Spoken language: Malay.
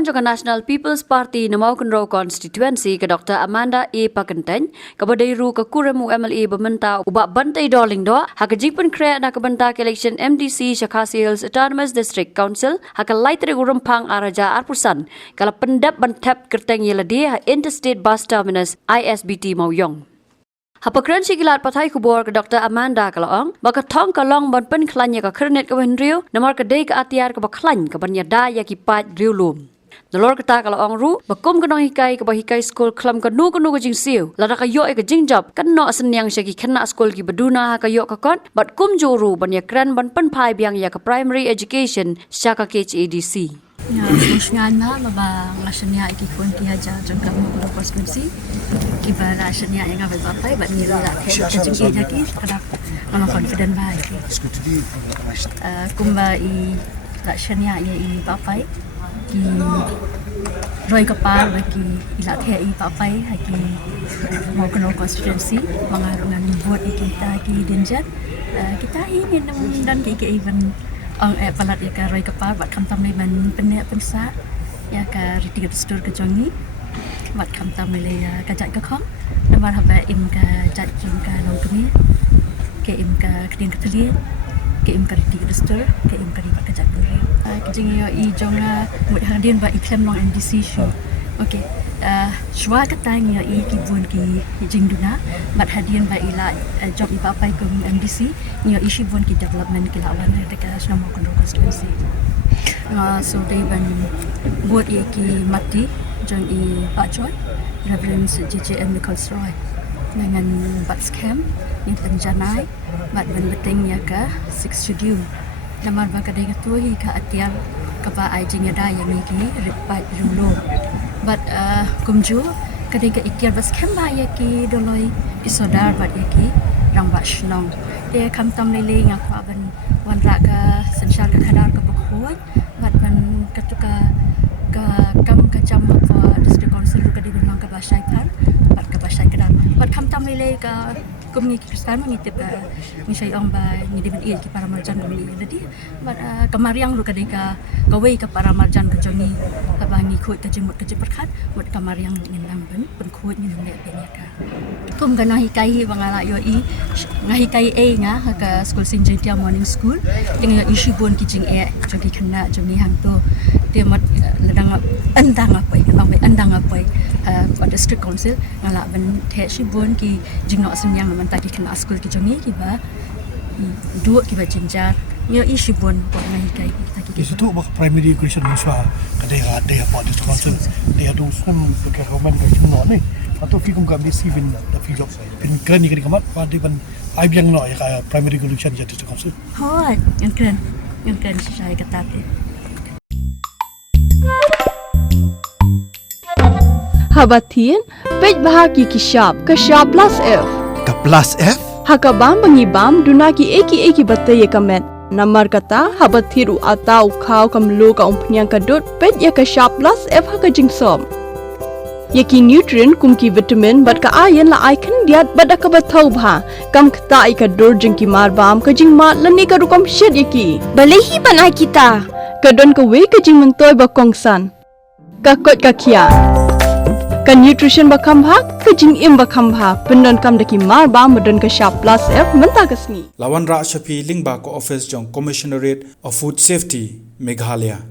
Kong Joka National People's Party Namau Kyrwoh constituency ke Dr. Amanda A. Pakenteng ke Badairu ke Kuremu MLA Bementa ubak bantai doling do hak jipun krea nak kebentak election MDC Shakasi Hills Autonomous District Council hak laitri urempang araja arpusan kala pendap bantap kerteng yeladi ha Interstate Bus Terminus ISBT Mauyong. Hapakran sigilat patai kubor ke Dr. Amanda kalaong baka tong kalong ban pen klanya ka kernet ke wenriu namar ke dei ke Atiar ke baklan ke banyada ya ki pat riulum. Nalor kata kalaong ru bakum ke Nonghikai ke bahikai school klam ke nu ke jing siu lada ka yo ke jing job kan no senyang syaki kena school ki beduna ka yo ka kon bat kum juru ban Ïakren ban pen pai Biang ya ke primary education syaka KHADC. Ya, Ngan ba ngasanya ikikon ki haja jong kamu ko konstitusi ki ba ngasanya yang apa bapai ba ni la the jing ija ki kada kalau confident ba ki kumba i ngasanya ya ini bapai ki roi kapal ba ki ila the i bapai ha ki mau kono konstitusi mangarungan buat kita ki denjat kita ini dan ki even ang palat ya ka roi kapal bat kamtam ni ban penek pensa ya ka riti gestur ke jongi bat kamtam le ya ka jat ka khom na bar haba im ka jat jong ka long kemi ke im ka kedin keteli ke im ka riti gestur ke im ka riba ka jat ke jing yo I jonga mut hadin ba Ïakren long NDC show okay shwa ka tang yo I ki bun ki jing duna bat hadin ba ila job iba pai ko MDC yo ishi bun ki development ki lawan de ka Shillong Mail constituency so they ban buat ye ki mati jong I Pak Choi Reverend JJM Nicholas Roy dengan bat scam ni penjanai bat ban beteng ya ka 6 schedule namar ba ka de tu hi ka Atiar ka ba ai jing ya da yang ni ki ripat rulo but kumju kadang ikir bas kemba ya ki doloi isodar bat ya ki rang bat Shillong dia kam tam lele ngak ban wan ra ka sanshar ka khadar ka bkhoi bat ban katuka ka kam ka jam fa district council ka di ban ka ba shai par bat ka ba shai kadar bat kam tam lele ka kumni kristan ngi tip ni shai ong ba ni di ban ki para marjan ni jadi bat kamariang lu kadang ka kawai ka para marjan ka jongi abangi khoi ka jimut ka jiperkhat mut kamariang nginang ban pen khoi ni le penya ka kum ga Nonghikai bangala yo I Nonghikai e nga ka school sinjintia morning school ting yo issue bon ki jing e jogi khana jogi hang to te mat ladang andang apai bang andang apai district council ngala ban the shi bon ki jing no senyang man ta ki khana school ki jongi ki ba du ki ba jinjar yo issue bon ko Nonghikai di situ primary education muswa kadang ada apa di council dia tu semua pakai komen ke semua ni atau fikum kami sivin da fijob pin kan ni kamat pada ban ai Biang no ya primary education jadi di council hoi Ïakren saya kata Habatin pej bahagi kishab plus F ka plus F hakabam bangibam dunaki eki batai kamet Namar kata habathiru atau khau kamlu ka umpnyang kadut pet ya ka sharp plus F ha ka jingsom. Yaki nutrient kumki vitamin bat ka iron la icon diat bat ka bathau bha kam khta ai ka dur jingki mar bam ka jing mat lani ka rukam shed yaki. Balehi banai kita. Kadon ka we ka jing mentoy ba kongsan. Ka kot ka khia. Ka nutrition ba khambha ka jing im ba khambha pendon kam daki mar bam badon ka sharp plus F menta kasni. Lawan ra shapi ling ba ko office jong commissionerate of food safety Meghalaya